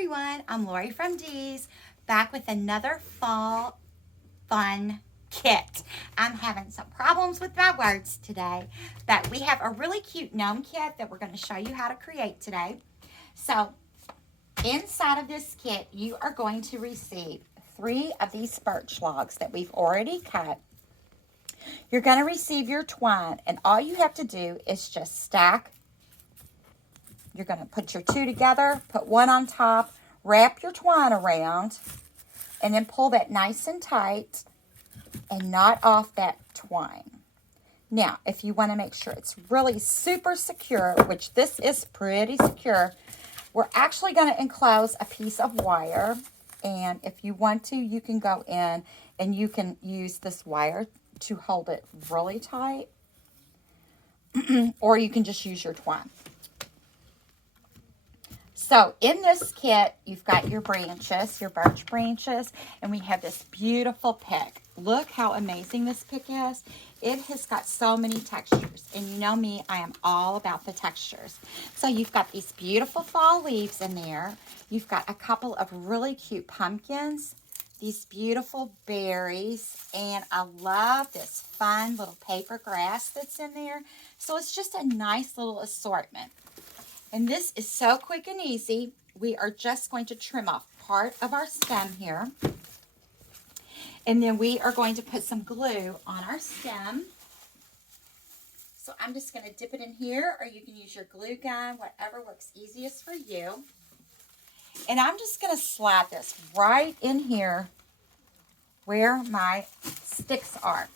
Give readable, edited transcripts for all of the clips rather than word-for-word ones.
everyone, I'm Lorie from D's, back with another fall fun kit. I'm having some problems with my words today, but we have a really cute gnome kit that we're going to show you how to create today. So inside of this kit, you are going to receive 3 of these birch logs that we've already cut. You're going to receive your twine, and all you have to do is just stack. You're going to put your 2 together, put 1 on top, wrap your twine around, and then pull that nice and tight and knot off that twine. Now, if you want to make sure it's really super secure, which this is pretty secure, we're actually going to enclose a piece of wire. And if you want to, you can go in and you can use this wire to hold it really tight. Or you can just use your twine. So in this kit, you've got your branches, your birch branches, and we have this beautiful pick. Look how amazing this pick is. It has got so many textures, and you know me, I am all about the textures. So you've got these beautiful fall leaves in there. You've got a couple of really cute pumpkins, these beautiful berries, and I love this fun little paper grass that's in there. So it's just a nice little assortment. And this is so quick and easy. We are just going to trim off part of our stem here. And then we are going to put some glue on our stem. So I'm just going to dip it in here, or you can use your glue gun, whatever works easiest for you. And I'm just going to slide this right in here where my sticks are.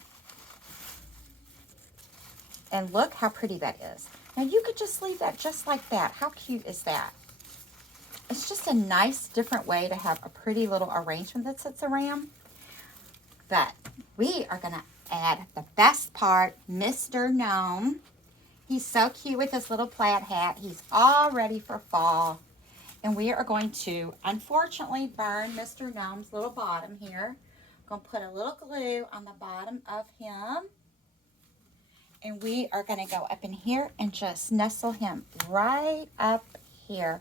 And look how pretty that is. Now, you could just leave that just like that. How cute is that? It's just a nice, different way to have a pretty little arrangement that sits around. But we are going to add the best part, Mr. Gnome. He's so cute with his little plaid hat. He's all ready for fall. And we are going to, unfortunately, burn Mr. Gnome's little bottom here. I'm going to put a little glue on the bottom of him. And we are going to go up in here and just nestle him right up here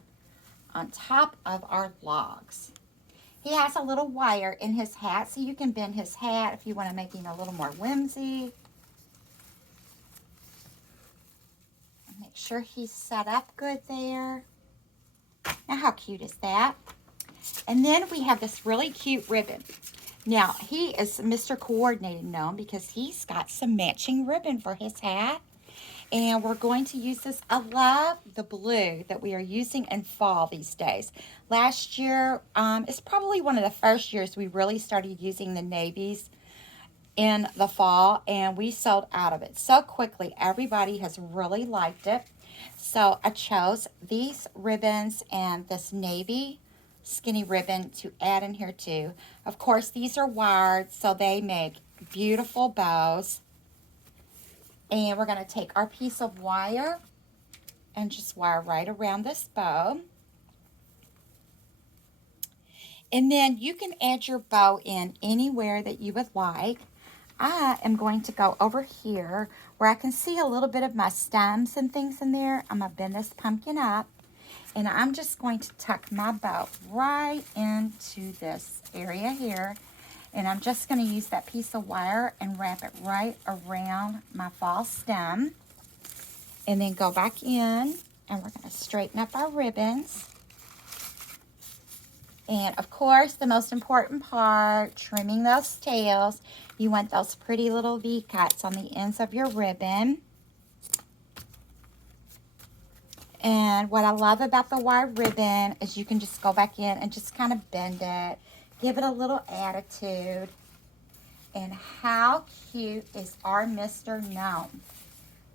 on top of our logs. He has a little wire in his hat, so you can bend his hat if you want to make him a little more whimsy. Make sure he's set up good there. Now, how cute is that? And then we have this really cute ribbon. Now, he is Mr. Coordinated Gnome because he's got some matching ribbon for his hat. And we're going to use this. I love the blue that we are using in fall these days. Last year, it's probably one of the first years we really started using the navies in the fall. And we sold out of it so quickly. Everybody has really liked it. So I chose these ribbons and this navy skinny ribbon to add in here too. Of course, these are wired, so they make beautiful bows. And we're going to take our piece of wire and just wire right around this bow. And then you can add your bow in anywhere that you would like. I am going to go over here where I can see a little bit of my stems and things in there. I'm going to bend this pumpkin up. And I'm just going to tuck my bow right into this area here. And I'm just going to use that piece of wire and wrap it right around my fall stem. And then go back in and we're going to straighten up our ribbons. And of course, the most important part, trimming those tails. You want those pretty little V-cuts on the ends of your ribbon. And what I love about the wire ribbon is you can just go back in and just kind of bend it. Give it a little attitude. And how cute is our Mr. Gnome?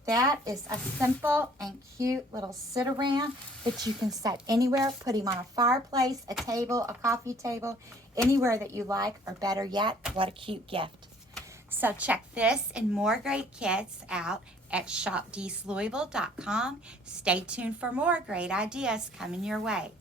That is a simple and cute little sit-around that you can set anywhere. Put him on a fireplace, a table, a coffee table, anywhere that you like. Or better yet, what a cute gift. So check this and more great kits out at shopdslouisville.com. Stay tuned for more great ideas coming your way.